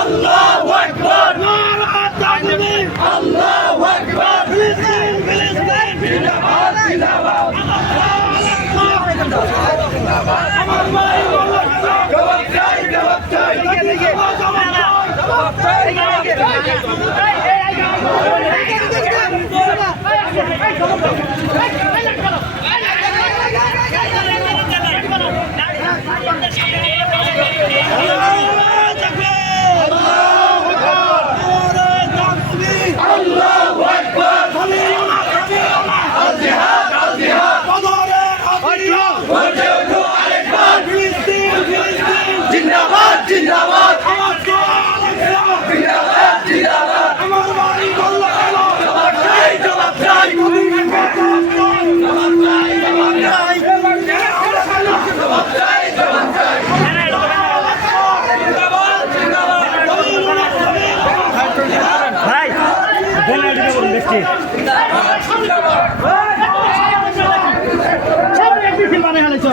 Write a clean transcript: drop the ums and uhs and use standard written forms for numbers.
আল্লাহু আকবার, আল্লাহু আকবার, ফিলিস্তিন ফিলিস্তিন জিন্দাবাদ জিন্দাবাদ, আমার ভাই বলো জবাব চাই জবাব চাই, জবাব চাই জিন্দাবাদ জিন্দাবাদ, জিন্দাবাদ জিন্দাবাদ, আমার বাড়ি বললো জবাব চাই জবাব চাই, জবাব চাই জবাব চাই, জবাব চাই জবাব চাই, জিন্দাবাদ জিন্দাবাদ, ভাই বলে দেখছি জিন্দাবাদ জিন্দাবাদ, সব একটি ফিল্ম বানাই হালাইছ